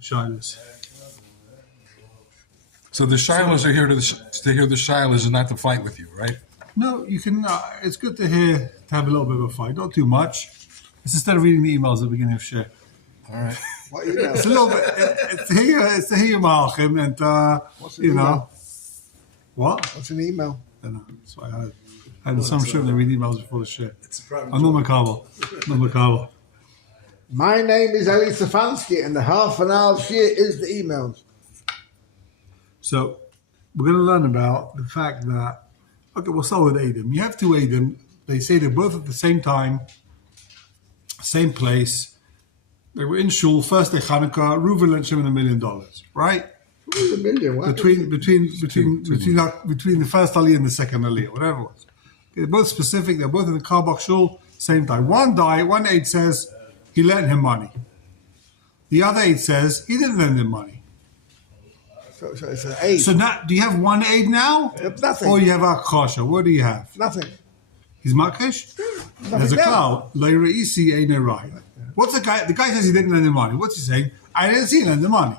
Shilas. So the shilas are here to hear the shilas and not to fight with you, right? No, you can. It's good to have a little bit of a fight, not too much. It's instead of reading the emails at the beginning of share. All right. What email? It's a little bit. It's to hear your malachim, and What's an you email? know what? What's an email? I don't know. That's why I had some shit. They read emails before the share. It's a private I'm not Makabel. My name is Eli Stefanski, and the half an hour of shit is the emails. So we're going to learn about the fact that, okay, we'll start with Adam. You have two Adam. They say they're both at the same time, same place. They were in shul, first day Hanukkah. Reuven lent Shimon $1 million, right? What was a million? What? Between the first Aliyah and the second Aliyah, whatever it was. Okay, they're both specific. They're both in the Karbach shul, same time. One aide says he lent him money. The other aide says he didn't lend him money. So it's an eight. So now, do you have one aid now? Nothing. Or you have Akasha? What do you have? Nothing. He's Makish? There's a there. cloud. Leira'isi ein raya. What's the guy? The guy says he didn't lend the money. What's he saying? I didn't see him lend the money.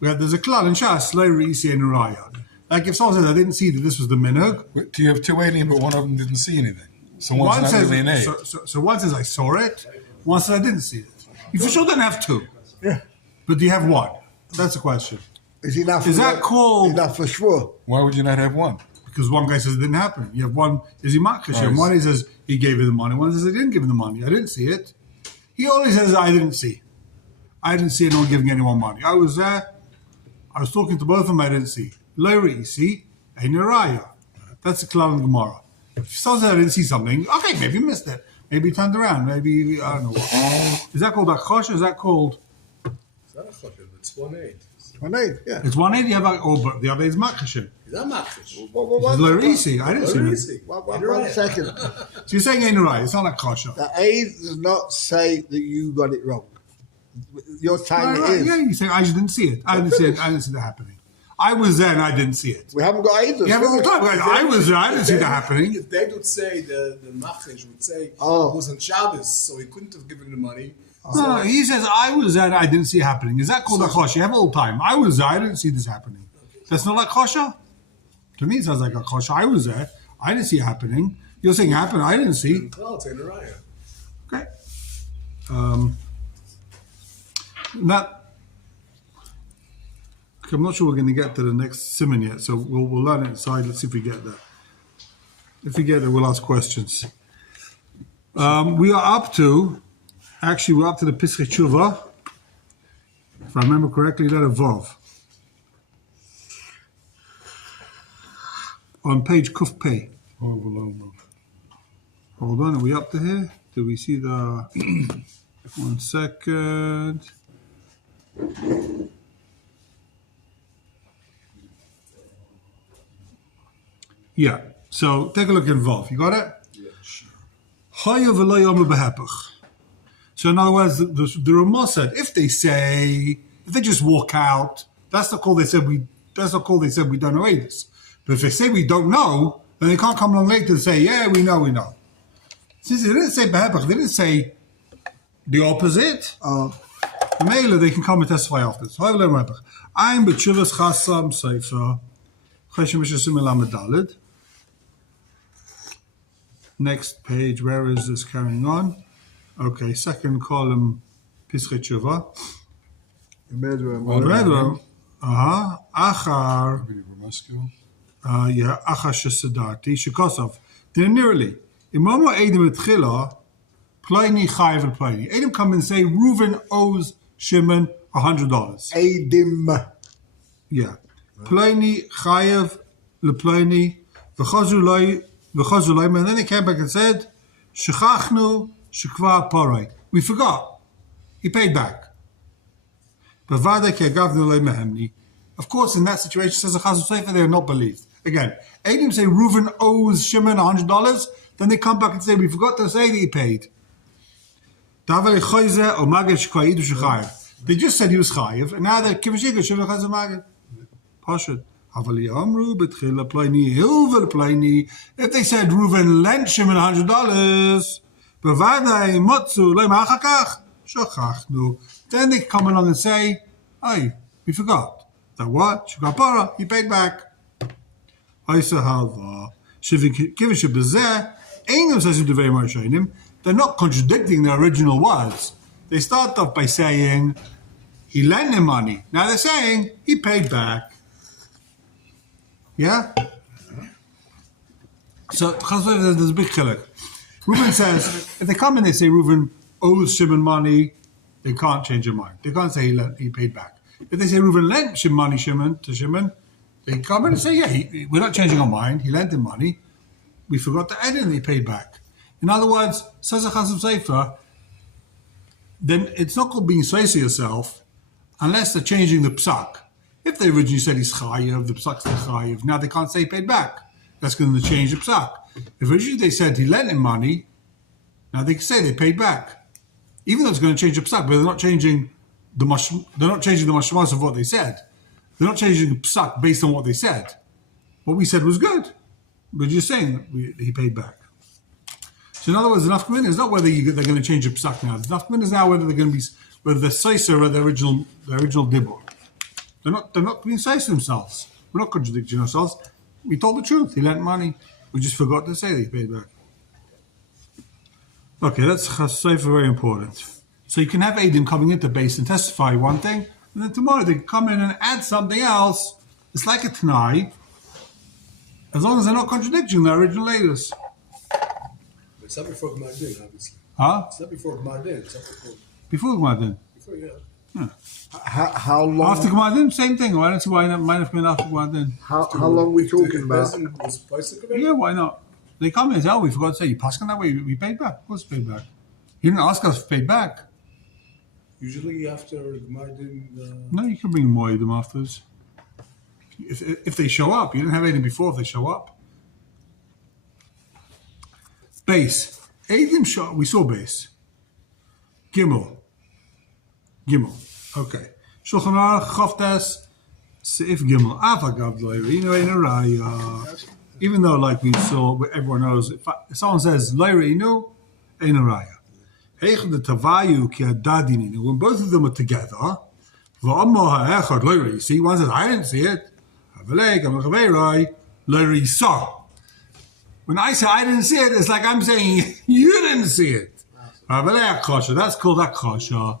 There's a cloud in Shas. Leira'isi ein raya. Like if someone says, I didn't see that this was the minhag. Do you have two alien, but one of them didn't see anything? So one's One not says, really an aid. so one says, I saw it. One says, I didn't see it. You for sure don't have two. Yeah. But do you have one? That's the question. Is he not? Is that called? Is that for sure? Why would you not have one? Because one guy says it didn't happen. You have one, is he Makish? Right. One he says he gave you the money. One says he didn't give him the money. I didn't see it. He always says, I didn't see. I didn't see anyone giving anyone money. I was there. I was talking to both of them. I didn't see. Larry, see? Ein raya. That's the cloud in the Gemara. If someone said I didn't see something, okay, maybe you missed it. Maybe you turned around. Maybe, I don't know what. Is that called Akash or is that called? It's not a choked, it's 1-8. An eight. Yeah. It's one aid, you have, but the other is Makashim. Is that makish? What? Larry, see? I didn't see it. One second. So you're saying Ein raya. It's not like Kasha. The aid does not say that you got it wrong. Your time Right, it is. yeah, you say I just didn't see it. I didn't see it. I didn't see that happening. I was there and I didn't see it. We haven't got either. You have all the time. I was there. I didn't see that happening. If they would say, the makish would say, it was on Shabbos, so he couldn't have given the money. No, he says I was there and I didn't see it happening. Is that called a chosha? You have all the time. I was there. I didn't see this happening. That's not like chosha. To me, it sounds like a chosha. I was there. I didn't see it happening. You're saying it happened. I didn't see. Well, it's in the raya. Okay. I'm not sure we're going to get to the next simon yet, so we'll learn it inside. Let's see if we get there. If we get there, we'll ask questions. We're up to the Pischei Tshuva. If I remember correctly, letter Vav. On page Kuf Pei. Hold on, are we up to here? Do we see the... 1 second. Yeah, so take a look at Vav. You got it? Yeah, sure. So in other words, the Ramah said, if they just walk out, that's the call they said we don't know this. But if they say we don't know, then they can't come along later and say, yeah, we know. Since they didn't say behepach, they didn't say the opposite. Mele, they can come and testify after this. I'm b'tshuvas chasam seifa. Next page, where is this carrying on? Okay, second column, Pischei Tshuva. Achar. Achar shesadarti shekosov. Nearly. Imamo Edom etchila, Pliny chayiv and Pliny. Edom come and say Reuven owes Shimon $100. Edom. Yeah. Pliny chayiv lePliny v'chazulay, and then he came back and said, Shechachnu shekva paray. We forgot. He paid back. Of course, in that situation, says the Chazal Sefer, they are not believed. Again, Edom say Reuven owes Shimon $100, then they come back and say, we forgot to say that he paid. They just said he was chayiv, and now they're kivashika Shimon Chazal Magid. Pashut. If they said Reuven lent Shimon $100, then they come along and say, Hey, we forgot. That what? Shukapara, he paid back. They're not contradicting the original words. They start off by saying he lent him money. Now they're saying he paid back. Yeah? So there's a big chilek. Reuven says, if they come and they say Reuven owes Shimon money, they can't change their mind. They can't say he paid back. If they say Reuven lent Shimon to Shimon, they come in and say, yeah, we're not changing our mind. He lent him money. We forgot to add it and he paid back. In other words, says a Chasam Sefer, then it's not called being sois yourself unless they're changing the psak. If they originally said he's chayiv, the psak's the chayiv. Now they can't say he paid back. That's going to change the psak. If originally they said he lent him money, now they can say they paid back. Even though it's going to change the psak, but they're not changing the mashmas of what they said. They're not changing the psak based on what they said. What we said was good. We're just saying that he paid back. So in other words, the nafkamin is not whether they're going to change the psak now. The nafkamin is now whether they're going to be whether the soiser or the original dibur. They're not being sois themselves. We're not contradicting ourselves. We told the truth. He lent money. We just forgot to say that he paid back. Okay, that's very important. So you can have Eidim coming into base and testify one thing, and then tomorrow they come in and add something else. It's like a Tanai, as long as they're not contradicting the original latest. It's not before Gmadin, obviously. Huh? It's not before Gmadin. It's not Before Gmadin. before, yeah. How long? After Gmadin, same thing. Why don't you why not might have been after Gmadin? How long are we talking about? Yeah, why not? They come in and say, oh, we forgot to say, you passing that way, we paid back. Of course we paid back. You didn't ask us to pay back. Usually after Gmadin... No, you can bring more of them afterwards. If they show up. You didn't have anything before if they show up. Base. Eidim show. We saw base. Gimel. Okay. Shulchan Aruch Chavtes Seif Gimel. Avagav Loiri Inu Raya. Even though, like we saw, everyone knows, if someone says Loiri Inu, Ein Raya. Heichad the Tavayu Ki Adadin Inu. When both of them are together, V'amma Ha'echad Loiri. See, one says I didn't see it. Avalek Amachavei Loiri saw. When I say I didn't see it, it's like I'm saying you didn't see it. That's called akasha.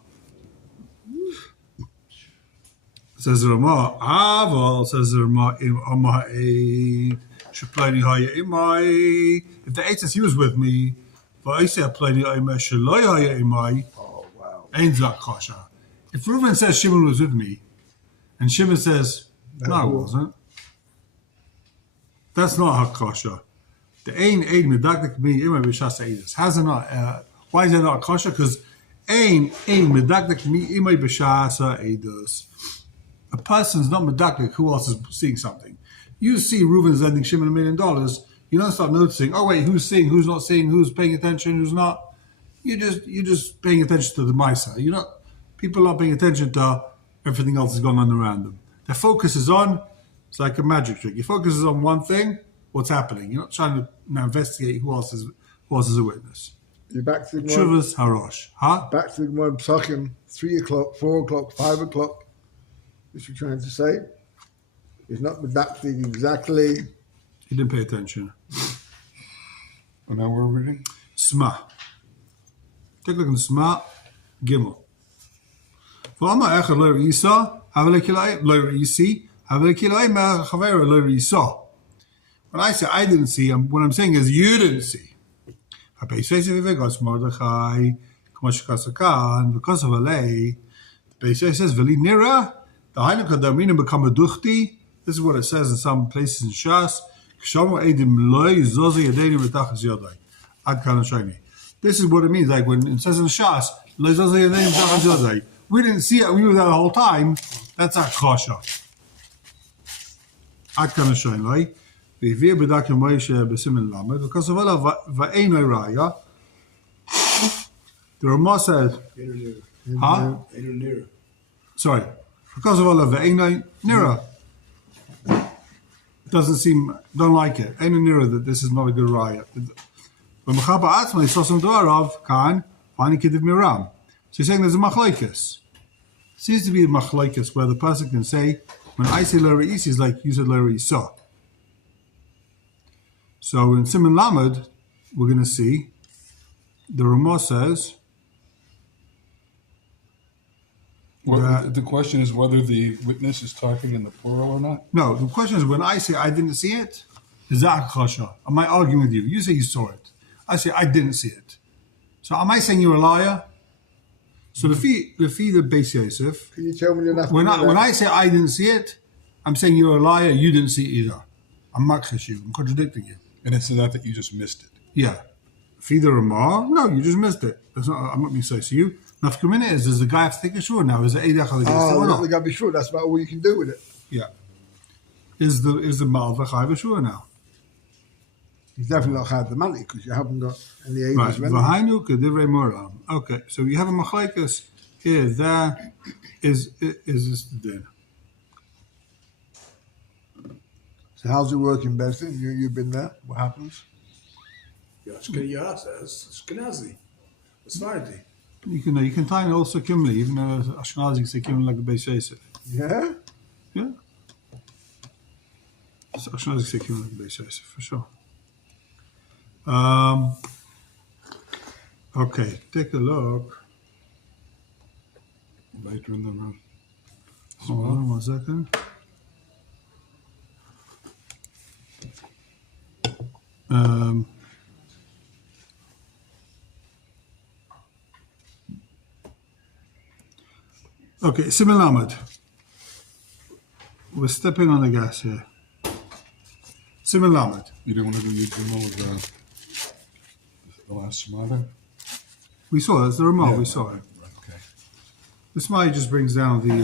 Says the Ramah, Aval, says the Ramah, if the eight he was with me, if Reuven says Shimon was with me, and Shimon says, no, I wasn't, that's not hakasha. The ain medagdik me imay b'shas eidus. How's it not? Why is it not kosher? Because ain medagdik me imay b'shas eidus. A person's not medagdik. Who else is seeing something? You see Reuven's lending Shimon $1 million. You don't start noticing. Oh wait, who's seeing? Who's not seeing? Who's paying attention? Who's not? You're just paying attention to the Maisa. You're not. People are paying attention to everything else that's going on around them. Their focus is on. It's like a magic trick. Your focus is on one thing. What's happening? You're not trying to now investigate who else is a witness. You're back to the Chuvas Harosh. Huh? Back to the Gemara Psachim, 3 o'clock, 4 o'clock, 5 o'clock. What you're trying to say? It's not medactic exactly. He didn't pay attention. And now we're reading? Sma. Take a look at the Sma. Gimel. V'ama echad lo re'isa, havelei kilai lo re'isi, havelei kilai me'chavera lo re'isa. When I say I didn't see, what I'm saying is you didn't see. Because of Alei, the says Veli Nira, the Heineken Darmina become a duchti. This is what it says in some places in Shas. This is what it means. Like when it says in Shas, we didn't see it, we were there the whole time. That's a kosher. Ad kan shayni, right? והביא בדק מוישה בסימן למד, because of Allah, ואין ראיה. The Ramah said, huh? Sorry. Because of Allah, ואין nira. Don't like it. Ain't nira that this is not a good raya. V'machaba atzma, he saw some dwarav, kan, fani kidiv miram. So he's saying there's a machlokes. seems to be a machlekes where the person can say, when I say lo re'isi, is like you said lo re'isa. So in Siman Lamed, we're going to see the Ramah says. Well, the question is whether the witness is talking in the plural or not. No, the question is when I say I didn't see it, is that chasha? Am I arguing with you? You say you saw it. I say I didn't see it. So am I saying you're a liar? So the Beis Yosef. Can you tell me enough? When I say I didn't see it, I'm saying you're a liar. You didn't see it either. I'm makhish you. I'm contradicting you. And it's not that you just missed it. Yeah. Feed the Ramah. No, you just missed it. That's not. I'm not being so to you. Nafkamina is, does the guy have to take a shore now? Is it Eidach or the guy be sure. That's about all you can do with it. Yeah. Is the Malva Chayv a shore now? He's definitely not had the money because you haven't got any aid. Right. V'hainu k'divrei moram. Okay, so you have a machlekes here. There is this the din. So how's it working, Benson? You've been there. What happens? Yeah, Ashkenazi. Sephardi. You can tie it also Kimli, even though Ashkenazi say Kimli like the Beis Yosef. Yeah. Yeah. So Ashkenazi say Kimli like the Beis Yosef for sure. Okay, take a look. Later in the room. Hold on 1 second. Okay, Siman Lamed. We're stepping on the gas here. Siman Lamed. You didn't want to do your demo with the last Shemada? We saw that. It's the Ramah. We saw it. Right, okay. This Maya just brings down the.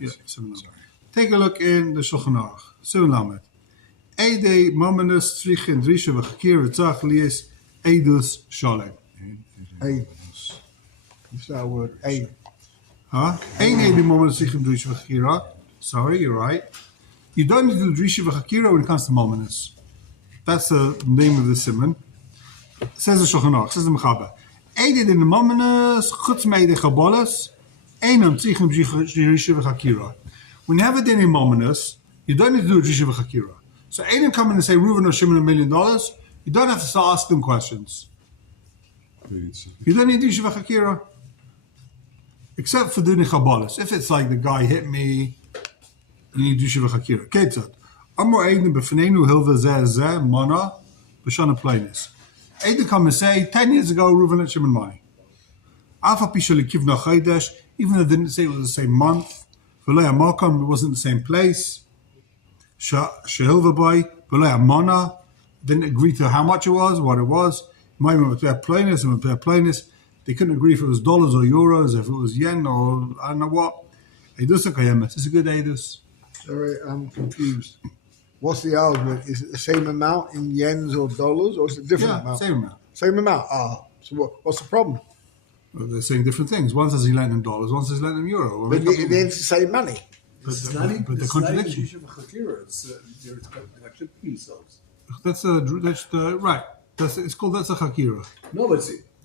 Siman Lamed. Take a look in the Shulchan Aruch. Siman Lamed. Eidei Mominus Tzrichin Drisha V'Chakir V'Tzach Lies Eidus Sholem. Aid. What's that word? Aid. Huh? Ein Eidei Mominus Tzrichin Drisha V'Chakira. Sorry, you're right. You don't need to do Drisha V'Chakira when it comes to Mominus. That's the name of the Siman. Says the Shulchan Aruch. Says the Mechaber. Eidei in the Mominus Chutz Meidei Chabolas Einam Tzrichin Drisha V'Chakira. When you have a din in Mominus, you don't need to do a Drisha V'Chakira. So Aiden come in and say Reuven or Shimon $1 million. You don't have to start asking them questions. You don't need to do Shiva Chakira. Except for doing Chabalas. If it's like the guy hit me, you need to do Shiva Chakira. Ketzat. Amor Aiden b'fnenu hilva zeh zeh mana b'shana plainis. Aiden come and say 10 years ago Reuven and Shimon money. Alpha Pishali Kivna Chaydesh, even though they didn't say it was the same month. V'lei Malcolm, it wasn't the same place. Shehilva boy, Belay Mana, didn't agree to how much it was, what it was. Might with their plainness and with their plainness. They couldn't agree if it was dollars or euros, if it was yen or I don't know what. Eidus Kayemes. It's a good Eidus. Sorry, I'm confused. What's the argument? Is it the same amount in yens or dollars, or is it a different amount? Same amount. Same amount. So what's the problem? Well, they're saying different things. One says he lent him dollars, one says he lent him euro. But it's the same money. But the contradiction. That's the right. That's a Chakira. No, but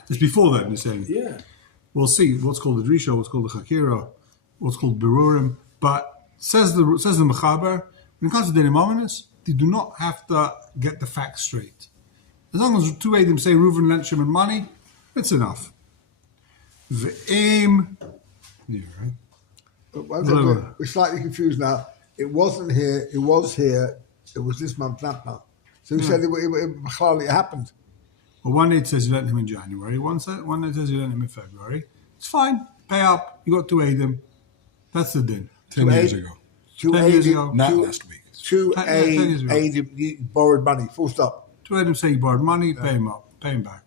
it's before that. You're saying. Yeah. We'll see what's called the Drisha, what's called the Chakira, what's called Berurim. But says the Mechaber, when it comes to Dinim Ominous, they do not have to get the facts straight. As long as two of them say Reuven lent Shimon money, it's enough. The aim. Yeah, right. We're slightly confused now. It wasn't here. It was here. It was this month, that month. So he said it happened. Well, one day it says you lent him in January. One day it says you lent him in February. It's fine. Pay up. You got to aid him. That's the din. 10 years ago. 10 years ago. Not last week. To aid him, he borrowed money. Full stop. To aid him, say you borrowed money, pay him up. Pay him back.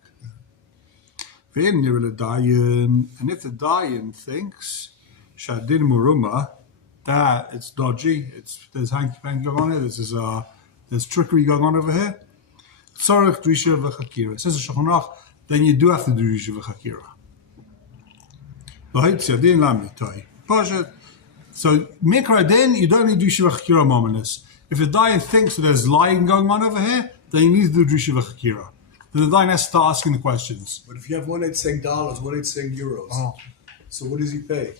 And if the Dayan thinks Shadin Muruma, that it's dodgy, there's hanky panky going on here, there's trickery going on over here. Tzarech Drisha v'Chakira. It says a Shulchan Aruch, then you do have to do Drisha v'Chakira. So Mikra then you don't need Drisha v'Chakira mominus. If the Dayan thinks that there's lying going on over here, then you need to do Drisha v'Chakira. Then the Dayan has to start asking the questions. But if you have one that's saying dollars, one that's saying euros, so what does he pay?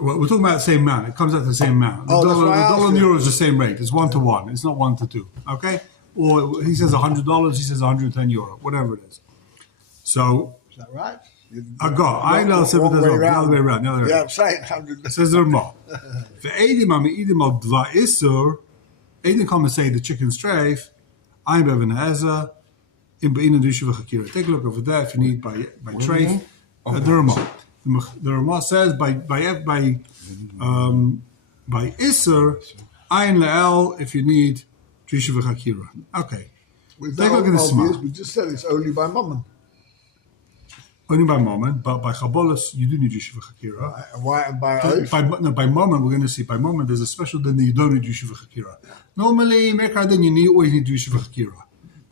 Well, we're talking about the same amount. It comes out to the same amount. The Oh, that's dollar, what I the dollar asked and you. euro is the same rate. It's 1-to-1. It's not 1-to-2. Okay? Or he says $100, he says €110, whatever it is. So Is that right? I know Wrong way the round. other way around. Yeah, I'm saying 100. Says the Ramah. Ve'edim ha'me'idim al dva isur, Edim come and say the chicken strafe, I'm Bevan Ha'ezah, in Be'ina Dusha v'chakira. Take a look over there if you need by trafe. The Ramah. The Ramah says by isur, ayin le'el if you need Dusha v'chakira. Okay. With Take a that look at the obvious, smart. we just said it's only by Mammon. Only by moment, but by Chabolas you do need Yeshiva Chakira. Right? And why? And by oath? By moment, we're going to see by moment there's a special din that you don't need Yeshiva Chakira. Normally, Mekar din you always need Yeshiva Chakira.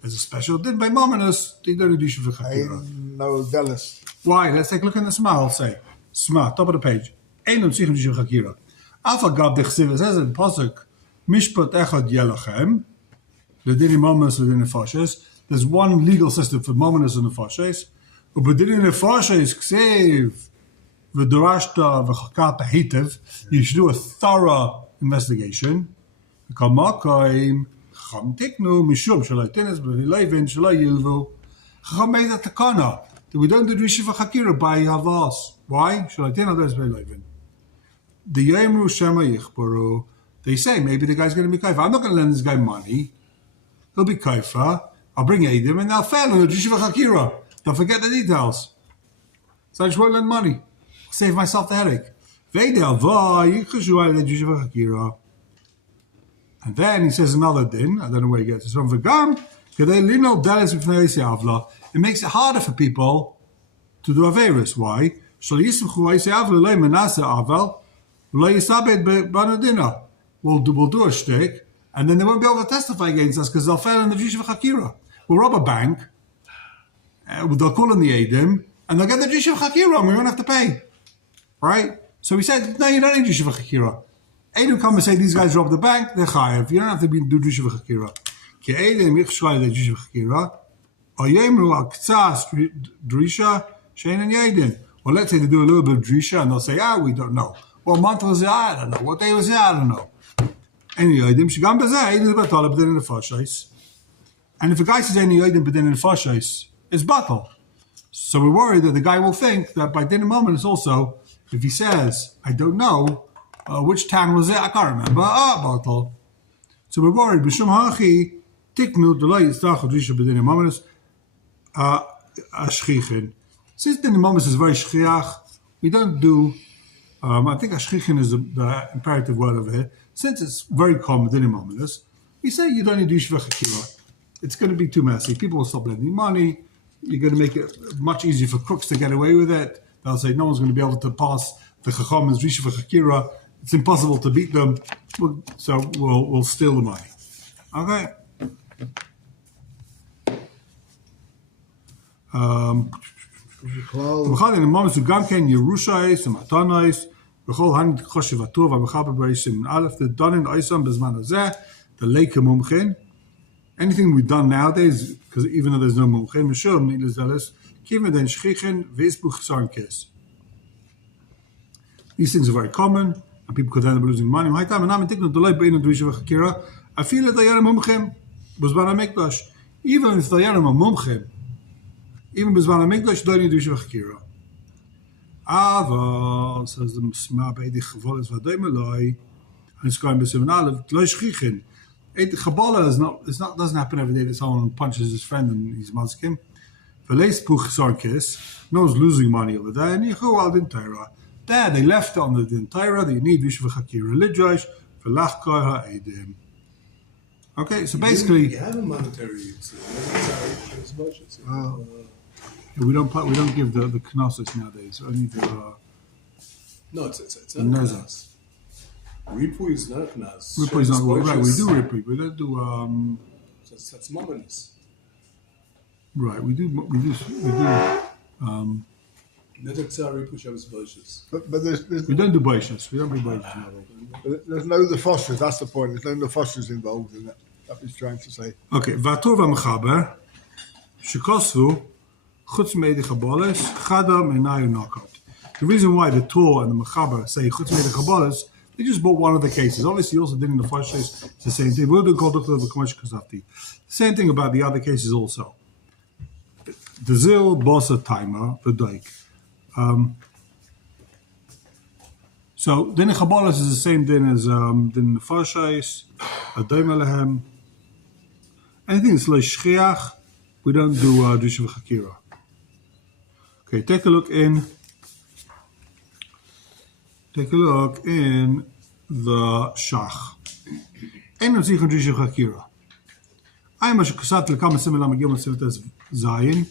There's a special din by moment you don't need Yeshiva Chakira. Ain't no Delis. Why? Let's take a look in the Sma. I'll say Sma, top of the page. Ain't no tzichem Yeshiva Chakira. Alpha Gab dechsiv. It says in Pasuk Mishpat Echad Yelachem. The din moments within the fashes. There's one legal system for moments and the fashes. ובדיני נפושס כסיב ודרשת וחקרת היטב, you should do a thorough investigation. כמקיים, חכם תקנו, משום שלא יתנס בלבן, שלא ילבו. חכם made a takana, that we don't do Yeshiva Chakira by Havas. Why? שלא יתנס בלבן. The Yemru Shema Yichbaru, they say, maybe the guy's going to be kaifa. I'm not going to lend this guy money. He'll be kaifa. I'll bring Eidim and they'll fail on the Yeshiva Chakira. Don't forget the details. So I just won't lend money. I'll save myself the headache. And then he says another din. I don't know where he gets this from. It makes it harder for people to do Averis. Why? We'll do a shtick, and then they won't be able to testify against us because they'll fail in the Yeshiva Chakira. We'll rob a bank. They'll call in the Eidim, and they'll get the Yeshiva Chakira, and we won't have to pay. Right? So we said, no, you don't need Yeshiva Chakira. Eidim come and say, these guys robbed the bank, they're chayav. You don't have to do Yeshiva Chakira. Ki Eidim yichshrai the Yeshiva Chakira, or yemru al-ktsas drisha, shein and Eidim. Well, let's say they do a little bit of drisha, and they'll say, we don't know. What month was it? I don't know. What day was it? I don't know. Any Eidim, shigam bezeh, Eidim b'tala b'din in the fashais. And if a guy says any Eidim b'din in the fashais, it's battle. So we're worried that the guy will think that by dinner moment it's also, if he says, I don't know, which town was it? I can't remember. Battle. So we're worried. B'shum ha'achi, tiknu, d'lo yitztach d'risha b'dinner moment, ashchichin. Since dinner moment is very shchiach, we don't do, I think ashchichin is the imperative word over here. Since it's very common, dinner moment, we say you don't need to do Yeshiva Chakira. It's going to be too messy. People will stop lending money. You're going to make it much easier for crooks to get away with it. They'll say no one's going to be able to pass the Chacham's Yeshiva Chakira. It's impossible to beat them. So we'll steal the money. Okay. In the moments of Gamken, Yerushais, and Matanais, Bechol Hand Choshevatov, Abachaber Barishim, Aleph, the Donin, Oisam, Bezman Azeh, the Lake Mumchen. Anything we've done nowadays, because even though there's no mumchen, mishum needless zealous, kiven den shchichen vesbuch sarnkes. These things are very common, and people could end up losing money. I feel that they are mumchen, b'zman hamikdash. Even if they are mumchen, even b'zman hamikdash, don't need to do chakira. Aval says the Sma be'edi chavolis v'adoim eloi, and it's going b'siman aleph lo shchichen. Kabbalah doesn't happen every day that someone punches his friend and he's masking. No one's losing money over there. There, they left it on the Din Torah that you need Yeshiva Chakira Lidrash for Lachkoi HaEdim. Okay, so basically, you have a monetary budget. we don't give the knossos nowadays. Only the no, it's not knas. Ripui is not knas. Ripui is not right. We do ripui. We don't do that's mominous. Right. We do. But there's we don't do boishas. We don't do boishas nowadays. There's no the fosters. That's the point. There's no the fosters involved in that. That's what he's trying to say. Okay. Vatur v'mechaber shekosvu chutz meidi chaboles chada meinayu nakat. the reason why the Torah and the Mechaber say Chutz Me'ed Chabalas, they just brought one of the cases. Obviously, also did in the first case, it's the same thing. We'll do called the Commercial Kasafti. Same thing about the other cases also. The Zil, Bosa, Timer, the Doik. So, din in Chabalas is the same din as din in the first case, Adayim Alehem. Anything that's like Shchiach, we don't do Drisha V'Chakira. Okay, take a look in the Shach. Ein Tzich and Drisha V'Chakira. I'm a Shekasat Lekam Simel Amagim Sivitas Zayin.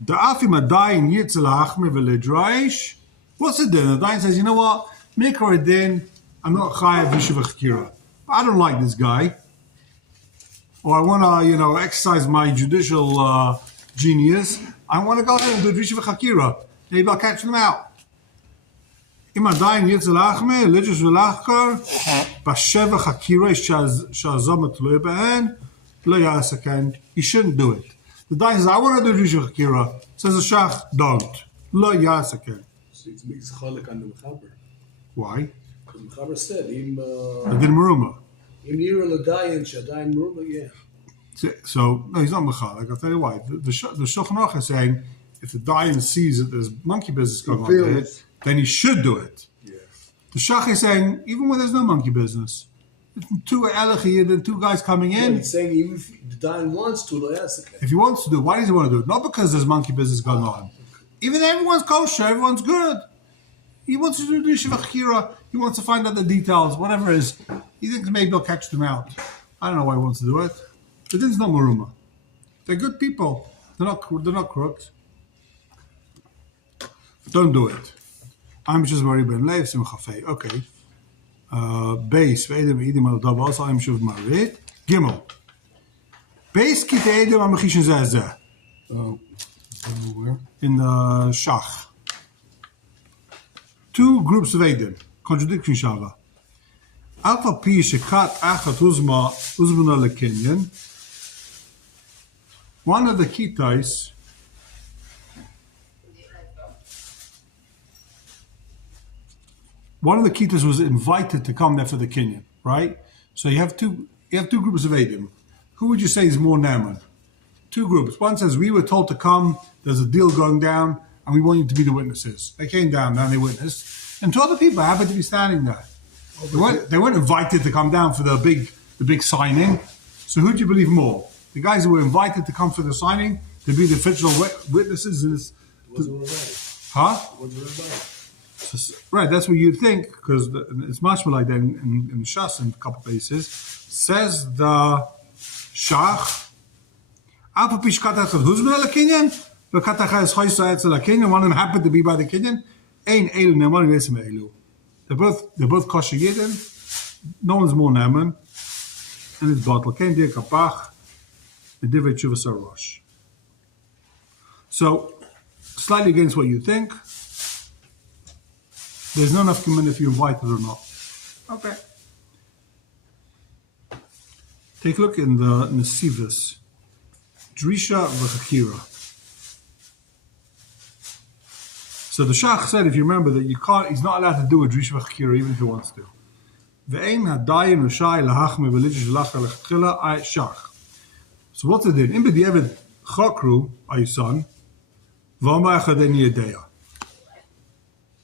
The Afim Adayin Yitzel Hachme V'Ledraish. What's the din? The Dayan says, you know what? Make her a din. I'm not Chayav Drisha V'Chakira. I don't like this guy. Or I want to, exercise my judicial genius. I want to go ahead and do Drisha V'Chakira. Maybe I'll catch them out. Im Adayin Yitzel Hachme V'Ledraish V'Lachkar B'Sheva Chakira Shazam Tluya Behen Lo Yasaken. He shouldn't do it. The Dayan says, I want to do Drisha V'Chakira. Says the Shach, don't. Lo Yasaken. So it's makes chalik on the Mechaber. Why? Because Mechaber said, Im Adin Meruma. Yira L'dayin Shadayin Meruma, yeah. So, no, he's not Mechalik. I'll tell you why. The Shulchan Aruch is saying, if the Dayan sees that there's monkey business going on there, then he should do it. Yeah. The Shach is saying, even when there's no monkey business, two Elechi and two guys coming in. He's saying even if the Dayan wants to, Lo Yasaken. If he wants to do it, why does he want to do it? Not because there's monkey business going on. Even everyone's kosher, everyone's good. He wants to do Drisha V'Chakira. He wants to find out the details, whatever it is. He thinks maybe he'll catch them out. I don't know why he wants to do it. But this is not Maruma. They're good people. They're not crooks. Don't do it. I'm just worried ben Leif Sim Chafei. Okay. Base. Ve'edem idim al davos. I'm shuv marit. Gimel. Base kit edem am chishin zeh. Where? In the Shach. Two groups of Edom. Contradiction Shava. Alpha Pi Shekat Achat Uzmana Lekinyan. One of the Kitais was invited to come there for the Kinyan, right? So you have two groups of Edom. Who would you say is more Naaman? Two groups. One says, we were told to come, there's a deal going down, and we want you to be the witnesses. They came down and they witnessed. And two other people happened to be standing there. They weren't invited to come down for the big signing. So who do you believe more? The guys who were invited to come for the signing, to be the official witnesses in this. Wasn't right. Huh? Wasn't right. Right, that's what you'd think, because it's much more like that in Shas in a couple places. Says the Shach, one of them happened to be by the Kenyan. They're both kosher Yidden. No one's more Naaman. And it's bottle. Ken dir kapach. The divrei tshuva sarosh. So, slightly against what you think. There's no enough commitment if you're invited or not. Okay. Take a look in the Nesivus. Drisha V'Chakira. So the Shach said, if you remember, that he's not allowed to do a Drisha V'Chakira even if he wants to. Ve'ein hadayin v'shai lahachme v'lidish v'lachar l'chatchila ay Shach. So what's it in? In b'di'evet chakru, ay son, v'amar echadeni yedeya.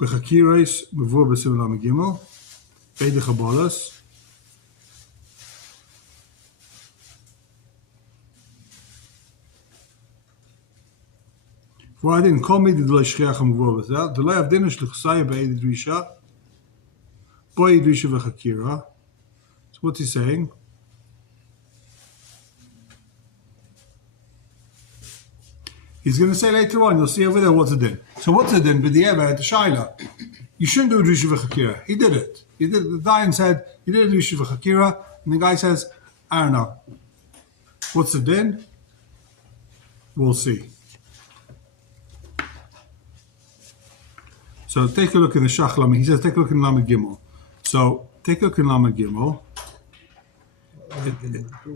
B'chakirais b'vur b'sim lam gimel, beide chabalas, Voor hij didn't call me the delay shchiach amuvor b'zel. Delay of dinner shluchsaya be'ed drisha. Boy drisha v'chakira. So what's he saying? He's going to say later on, you'll see over there what's it din. So what's it din? B'di'eva at the shaila. You shouldn't do drisha v'chakira. He did it. He did. The Dayan said, he did a drisha v'chakira. And the guy says, I don't know. What's the din? We'll see. So take a look in the Shach Lamed. He says, take a look in Lamed Gimel. So take a look in Lamed Gimel.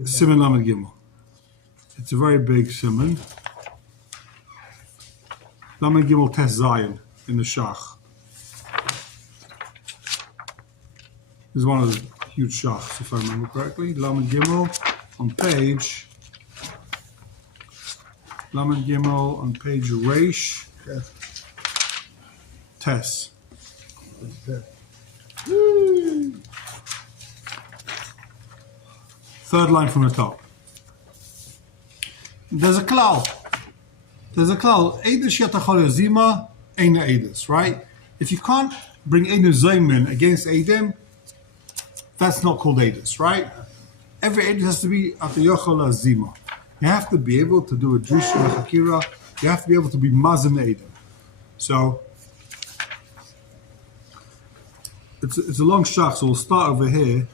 Siman Lamed Gimel. It's a very big Siman. Lamed Gimel Tes Zion. in the shach. This is one of the huge shachs, if I remember correctly. Lamed Gimel on page Reish Tes. Third line from the top. There's a klal. Eidish yatachol zima ein eidus, right? If you can't bring Eidim Zaymin against Eidim, that's not called Eidus, right? Every Eidus has to be at the Yochol Zima. You have to be able to do a Drush Hakira. You have to be able to be Mazim Eidim. So, it's a long shach, so we'll start over here.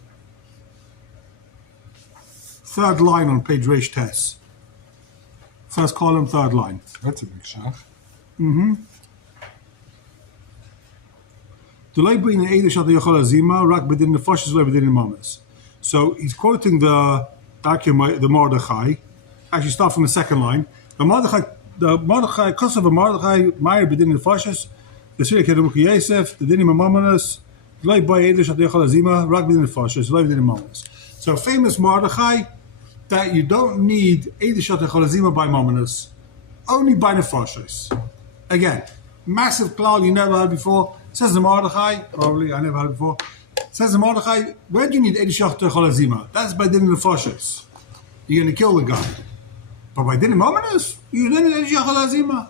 Third line on page Reish Tes. First column, third line. That's a big shach. So he's quoting the Mordechai. Actually, start from the second line. The Mordechai, Kosovo Mordechai, Meyer Bedin Nefashis, the Syria Kedum Yosef, the Dinim Mamonas, Lay by Eidish at the Yochalazima, Rak Bedin Nefashis, Lay Bedin Mamonas. So famous Mordechai that you don't need Eidish at the Yochalazima by Mamonas, only by Nefashis. Again, massive cloud you never heard before. Says the Mordechai, probably I never heard before. Says the Mordechai, where do you need Eidish at the Yochalazima? That's by Din Nefashis. You're going to kill the guy. But by Din Mamonas, you don't need Eidish Yochalazima.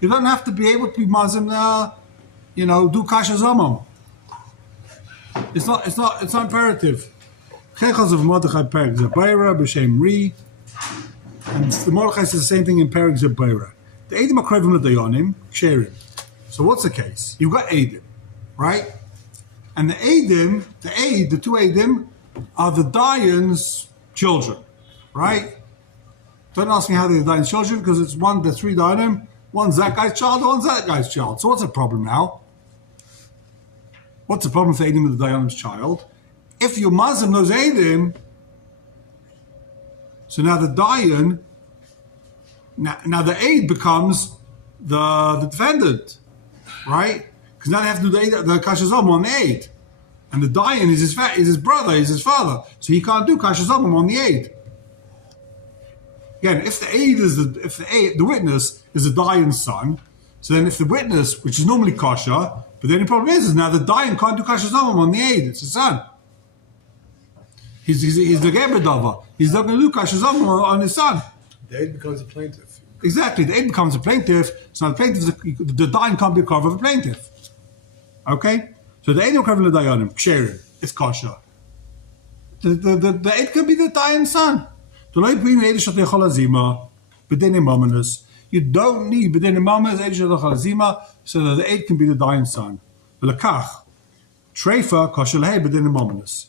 You don't have to be able to be Mazim do Kasha Zamam. It's not imperative. Chechaz of Mordechai Perek Zabayra b'Shem Ri, and the Mordechai says the same thing in Perek Zabayra. The Eidim are Krevim L'Dayanim, Ksherim. So what's the case? You've got Eidim, right? And the two Eidim, are the Dayan's children, right? Don't ask me how they're the Dayan's children, because it's the three Dayanim, one's that guy's child, one's that guy's child. So what's the problem now? What's the problem for Eidim with the Dayanim's child? If you Muslim those Eidim, so now the Dayan, now the Eid becomes the defendant, right? Because now they have to do the Kashazam on the Eid. And the Dayan is his brother, is his father. So he can't do Kashazam on the Eid. Again, if the witness is the Dayan's son, so then if the witness, which is normally Kasha, but then the problem is now the Dayan can't do Kashazam on the Eid, it's his son. He's the Gebedava. He's not going to do Kashazam on his son. The Eid becomes a plaintiff. Exactly, the Eid becomes a plaintiff, so the plaintiff, the Dayan can't be a cover of a plaintiff. Okay? So the Eid will cover the Dayanim, Ksherim, it's Kasha. The Eid can be the Dayan's son. You don't need B'din Mamonas, Eidish Chalazima, so that the Eid can be the Dayan's son. V'lekach, Treifa, Kasha Lehei B'din Mamonas.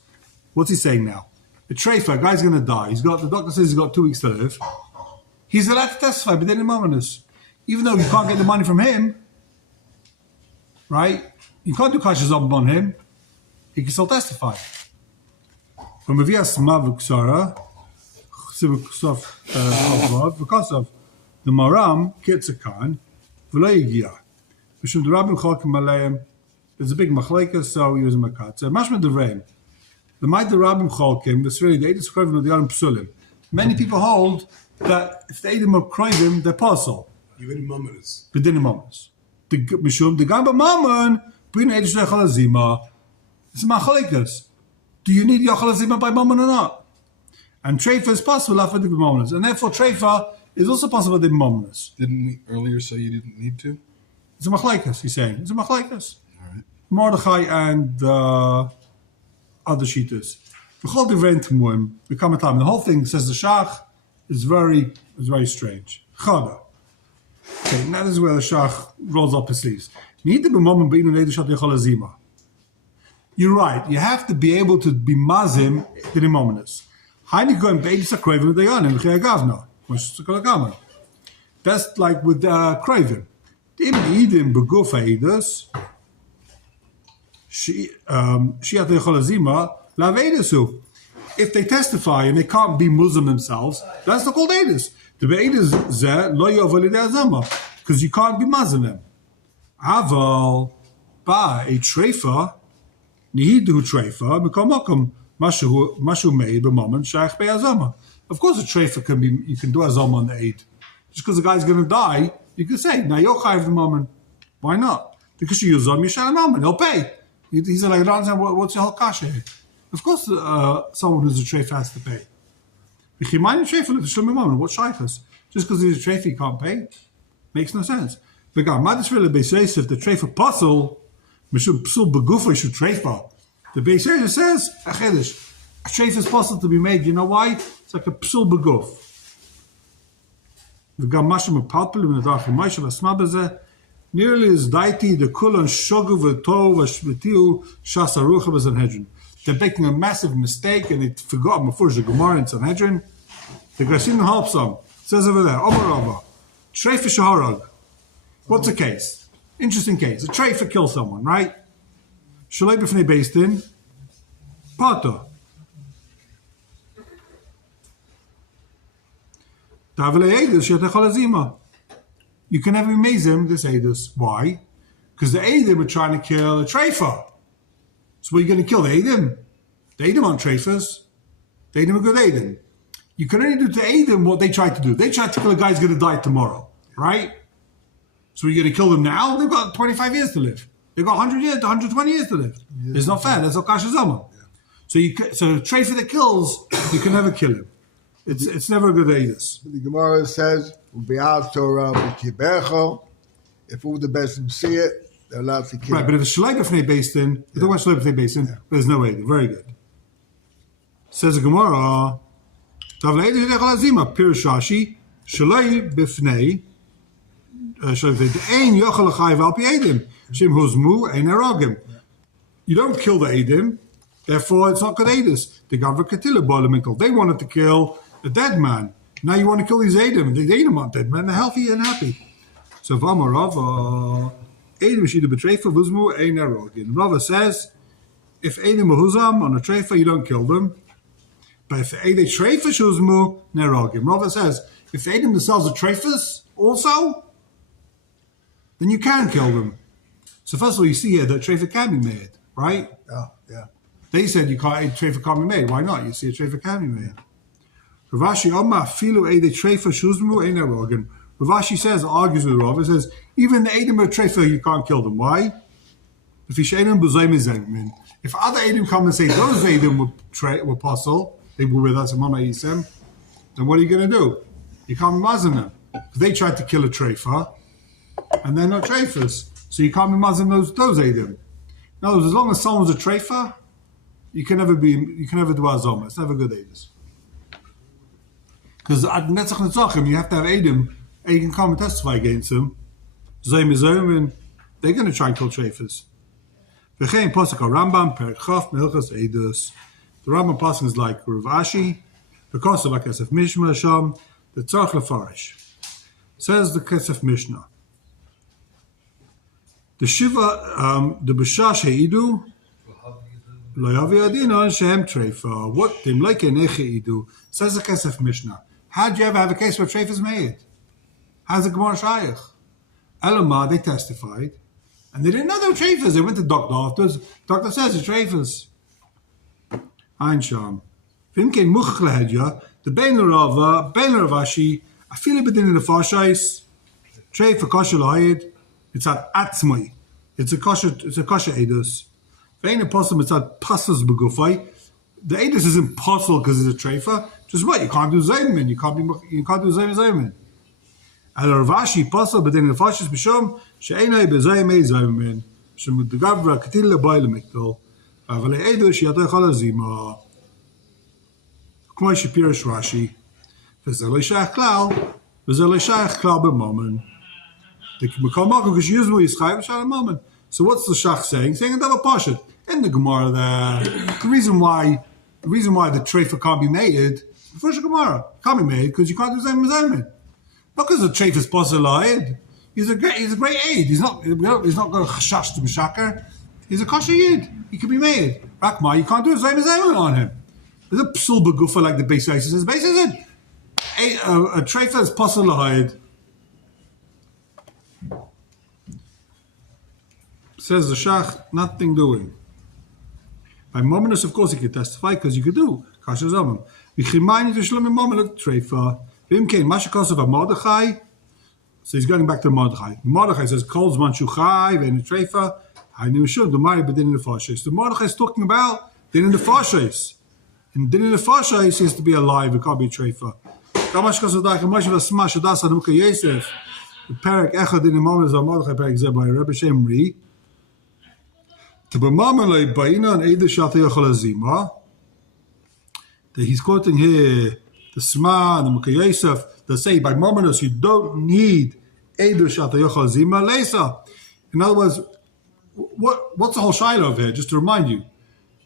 What's he saying now? The Treifa, a guy's going to die. The doctor says he's got 2 weeks to live. He's allowed to testify, but then in Mamonas. Even though you can't get the money from him, right? You can't do Kasha Zom on him. He can still testify. From Avias Mavuksara, because of the Maram, Kitzakan, V'loyigia. Mishum D'Rabim Cholkim Aleim. There's a big machleka, so he was a makat. So Mashma D'Reim. The Maid D'Rabim Cholkim, it's really the Eidim Skrovim of the Yarim Psulim. Many people hold that if the Eidim are Krovim, they're possible. Even in Mamonas. B'din Mamonas. Mishum D'Gamba Mammon, B'in Eidish Yochalazima. It's machlekas. Do you need Yochalazima by Mammon or not? And Treifa is possible after the Mamonas. And therefore Treifa is also possible with the Mamonas. Didn't we earlier say you didn't need to? It's a machlekas, he's saying. It's a machlekas. All right. Mordechai and other Shitas. The whole thing, says the Shach, is very strange. Chada. Okay, now this is where the Shach rolls up his sleeves. You're right, you have to be able to be mazim to the Mamonas. That's like with Craven. If they testify and they can't be Muslim themselves, that's not called Eidus. The Eidus because you can't be Muslim them. Aval ba a treifa nihidu treifa mikomokum mashu made b'moment shaykh be'azama. Of course, a treifa can be, you can do azama on the aid. Just because the guy's going to die, you can say, now you're chayiv the moment. Why not? Because you use on Yishal moment, he'll pay. He's like, I don't understand what's your whole kasha here. Of course, someone who's a treifa has to pay. What just because he's a treifa, he can't pay? Makes no sense. If the treifa puzzle, mishum psul begufa should treifa. The Beis Yosef says, a treifa is possible to be made. You know why? It's like a psul beguf. Nearly as daiti the kulan shogu v'tov v'shvitiu shasarucha b'Sanhedrin. They're making a massive mistake and they forgot before the Gemara in Sanhedrin. The Grasin helps them. It says over there, Omarava, treifa shaharag. What's the case? Interesting case. A treifa kills someone, right? Shalei b'fnei beis din, pato. You can never mazim this Eidos. Why? Because the Eidim are trying to kill a treifa. So what are you going to kill? The Eidim? The Eidim aren't treifas. The Eidim are good Eidim. You can only do to Eidim what they tried to do. They tried to kill a guy who's going to die tomorrow, right? So you're going to kill them now? They've got 25 years to live. They've got 100 years, 120 years to live. Yeah. It's not fair. That's not kasha zama. Yeah. So a treifa that kills, you can never kill him. It's never a good Eidos. The Gemara says, Torah, if all the best see it, they're allowed to kill. Right, but if it's Shalei b'fnei beis din, if it's Shalei b'fnei beis din, there's no Eidos. Very good. Says the Gemara, Pirush Rashi, Shalei b'fnei, Ein yochel l'chayiv al pi Eidim, Shim huzmu ein erogim. You don't kill the Eidim, therefore it's not good Eidos. The Gavra Ketila Boilamikal, they wanted to kill a dead man. Now you want to kill these Eidim. The Eidim aren't dead men, they're healthy and happy. So Vamarava, Eidim Shida Betreifa Vuzmu Ein Erogin. Rava says, if Eidim are Huzam on a Treifa, you don't kill them. But if Eidim Treifa Shuzmu, Nerogim. Rava says, if Eidim themselves are Treifas also, then you can kill them. So first of all, you see here that Treifa can be made, right? Yeah. They said you can't, a treifa can't be made. Why not? You see a treifa can be made. Ravashi Omma filu ede treifa shuzmu ein erogin. Ravashi says, argues with Rav, says, even the Eidim or treifa, you can't kill them. Why? If other Eidim come and say those Eidim were apostle, they were with us in Mama Yisem, then what are you going to do? You can't be mazim them. Because they tried to kill a treifa, and they're not treifas. So you can't be mazim those Eidim. In other words, as long as someone's a treifa, you can never do azoma. It's never good Eidos. Because at Netzach Netzachim, you have to have Eidim. Eidim can come and testify against them. Zayim, and they're going to try and kill treifas. V'chein posuk Rambam per chaf melchas Eidos. The Rambam posuk is like Rav Ashi, because of like Kesef Mishnah Sham, the Tzarch Lefarish. Says the Kesef Mishnah. The Shiva, the Bishash Heidu, what them like a nechidu says the Kesef Mishnah. How'd you ever have a case where treif is made? How's the Gemara Shaykh? Elamah, they testified, and they didn't know they were treifas. They went to the doctor afterwards. The doctor says it's treifas. Ein Sham. Vimkein muchach lehedya, the Beiner Ravashi, I feel a bit in the Farshais, treif for kosher lahayid, it's at atzmai. It's a kosher edus. The Eidos is impossible because it's a treifa. Just what? You can't do zaymin. You can't do zaymin. Al Ravashi possible, but then the Fashis b'shom she'enay b'zaymei zaymin. Shemud the Gavra katil lebayl mikdol. Avalei Eidos sheyatay chalazima. K'may shepirish Rashi. V'zelei shayach klal b'momen. The Mekal Makom because you use more yischayim b'shal moment. So what's the Shach saying? Saying a double pashat. In the Gemara, the reason why the treifa can't be made, first the Gemara can't be made because you can't do zayim zayim. Not because the treifa is possible. He's a great aid. He's not going to chashash to mishakar. He's a kosher yid. He can be made. Rakma, you can't do zayim zayim on him. There's a psul begufa like the Beis Yosef says. Beis Yosef said a treifa is possible. Says the Shach, nothing doing. By Mominus, of course, he could testify because you could do. Kasha Zaman. Vichimani to Shlomi Mominus Treifa. Vimkein Mashakos of a Mordechai. So he's going back to Mordechai. Mordechai says, Kol's Manchuchai, Vein Treifa. I knew should the Mari, but in the Fashes. The Mordechai is talking about din in the Fashes. And din in the Fashes seems to be alive, it can't be Treifa. Kamashkos of Daich, Moshe of Smash, Adas, and Uka Yosef. The Perik Echad in the Mominus of Mordechai, Perik Zeb by Rebbe Shemri. That he's quoting here the Sma and the Mukha Yosef that say by Mominus you don't need Eidu Shata Yochal Zima Leisa. In other words, what's the whole shiloh over here? Just to remind you,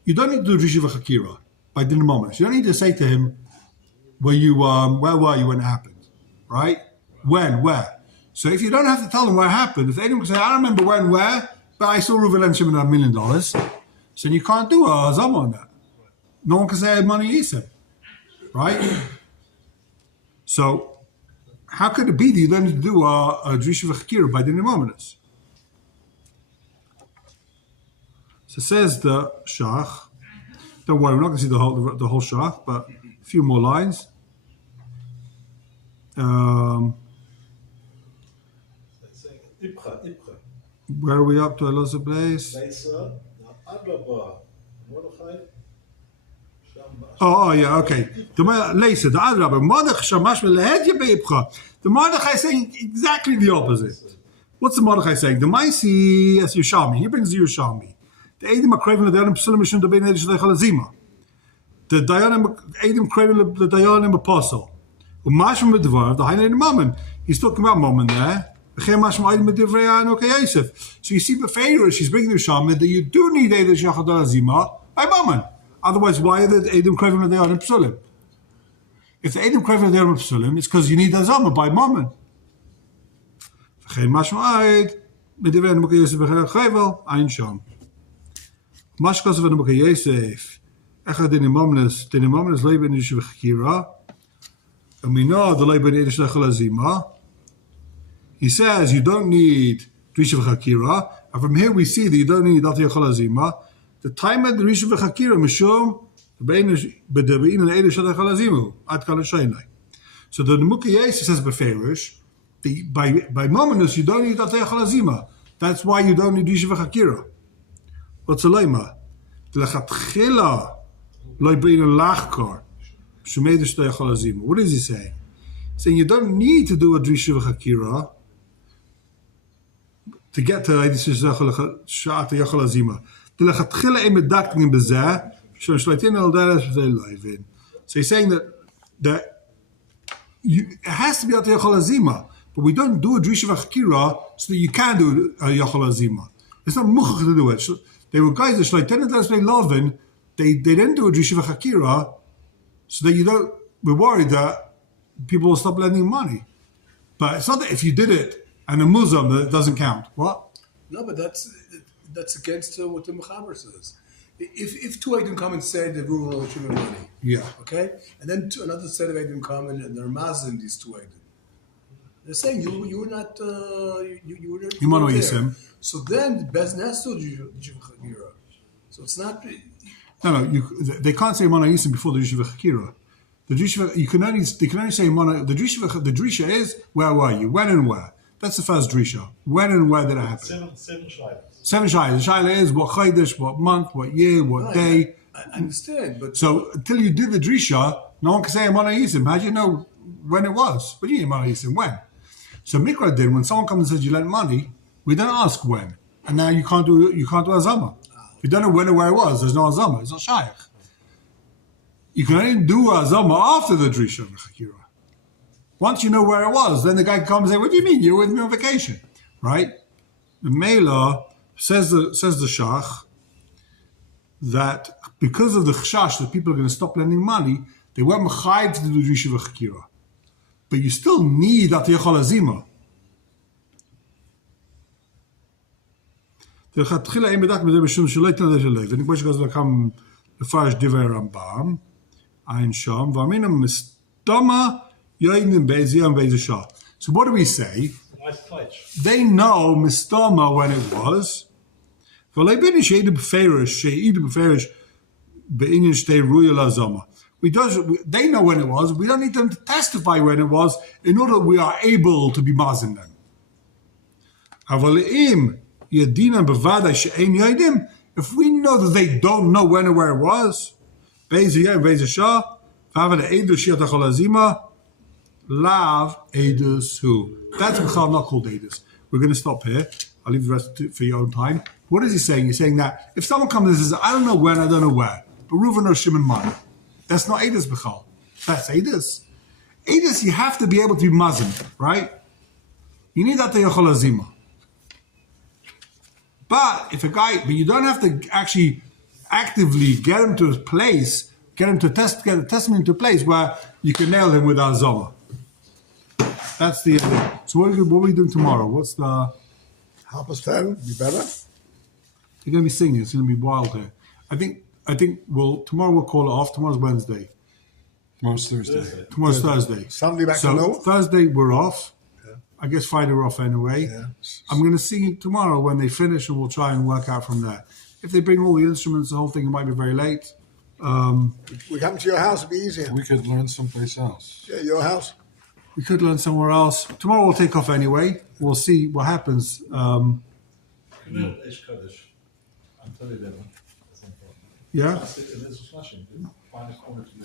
you don't need to do Rishiva Chakira by Din Mominus. You don't need to say to him where were you when it happened, right? When, where? So if you don't have to tell him where it happened, if anyone can say I don't remember when, where, but I saw Reuven and Shimon $1 million, so you can't do a Zama on that. No one can say money Yisem, right? So, how could it be that you don't need to do a Drisha V'Chakira by Din Mominus? So says the Shach. Don't worry, we're not going to see the whole Shach, but a few more lines. Where are we up to? I lost the place. Oh, yeah, okay. The Mordechai is saying exactly the opposite. What's the Mordechai saying? The Maisi as Yerushalmi. He brings the Yerushalmi. The Eidim are craving the Dayanim Psulim Mishum the Bein Edish Lechalazima. The Eidim craving the Dayanim Apostle. Umashim Medvar, the Hainei Mammon. He's talking about Mammon there. So you see, Befeira, she's bringing the Yerushalmi that you do need Edish Lechalazima by Mammon. Otherwise, why are the Eidim craving the Dayanim Psulim? If the Eidim craving the Dayanim Psulim, it's because you need Azama by Mammon. Medivei Mukha Yosef B'Cherech Chayvel, Ein Sham. Mashkos of Mukha Yosef, Echad Din Imamnes Leiben Edish V'Chakira, and we know the Leiben Edish Lechalazima. He says you don't need Drisha V'Chakira, and from here we see that you don't need Dati Lechalazima. The time at the Drisha V'Chakira Mishum B'Debein and Edish Lechalazima Ad Kal Shaynai. So the Mukha Yosef says Beferish. By Mominus, you don't need Dati Lechalazima. That's why you don't need Drisha V'Chakira. What's the lema? What is he saying? He's saying you don't need to do a Drisha V'Chakira to get to Sha'at Yachalazima. So he's saying that it has to be at Yachalazima, but we don't do a Drisha V'Chakira so that you can do a Yachalazima. It's not muchach to do it. So they were guys that they didn't do a Drisha V'Chakira so that you don't be worried that people will stop lending money. But it's not that if you did it and a Muslim that it doesn't count. What? No, but that's against what the Mechaber says. If two Eidim come and say the rule of Shimon money, yeah, okay, and then another set of Eidim come and they're mazing these two Eidim. They're saying you were not you were there. So then the Bez Nesto Jivachakira. So it's not. No. They can't say Mana Yisim before the Jivachakira. The Drisha, they can only say Mana. The Drisha is where were you, when and where. That's the first Drisha. When and where did it happen? Seven shilas. The shilah is what Chodesh, what month, what year, what day. I understand, but so until you do the Drisha, no one can say Mana Yisim. How do you know when it was? What do you mean Mana Yisim? When? So Mikra did, when someone comes and says you lent money, we don't ask when. And now you can't do Azama. If you don't know when or where it was, there's no Azama. It's not Shaykh. You can only do Azama after the Drisha of Chakira. Once you know where it was, then the guy comes and say, what do you mean? You're with me on vacation. Right? The Mela says the Shach that because of the Chashash that people are going to stop lending money, they weren't Mechayiv to do Drisha of Chakira. But you still need that Yechol Azima. The Chatchila Ein Bedak B'Zeh Mishum Shalei Taneh Shalev. And the question goes to come the Farish Divrei Rambam, Ein Sham, V'Aminam Mistama Yoinim Be'eziyah and Be'ezishah. So what do we say? Nice touch. They know Mistama when it was, ולא בני שידע בפרש, שידע בפרש, בעניין שתי רויה לזמה. They know when it was. We don't need them to testify when it was in order we are able to be mazin them. אבל אם ידינם בוודאי שאין יודעים, if we know that they don't know when and where it was, באיזה יום, באיזה שעה, ועבד העדוס שיהיה תחול הזימה, לאו עדוס הוא. That's not called עדוס. We're going to stop here. I'll leave the rest for your own time. What is he saying? He's saying that if someone comes and says, I don't know when, I don't know where, but Reuven or Shimon man, that's not Eidos B'chal. That's Eidos. Eidos, you have to be able to be mazim, right? You need that to Yochol Azima. But if a guy, but you don't have to actually actively get him to a place, get a testimony to a place where you can nail him with Azama. That's the idea. So what are we doing tomorrow? What's the... 10:30, be better. You're going to be singing. It's going to be wild here. I think tomorrow we'll call it off. Tomorrow's Wednesday. Tomorrow's Thursday. Tomorrow's Thursday. Sunday back so to normal. Thursday we're off. Yeah. I guess Friday we're off anyway. Yeah. I'm going to see tomorrow when they finish, and we'll try and work out from there. If they bring all the instruments, the whole thing might be very late. We come to your house, it'd be easier. We could learn someplace else. Yeah, your house. We could learn somewhere else. Tomorrow we'll take off anyway. We'll see what happens. Yeah?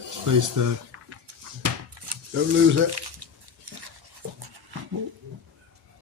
Space there. Don't lose it.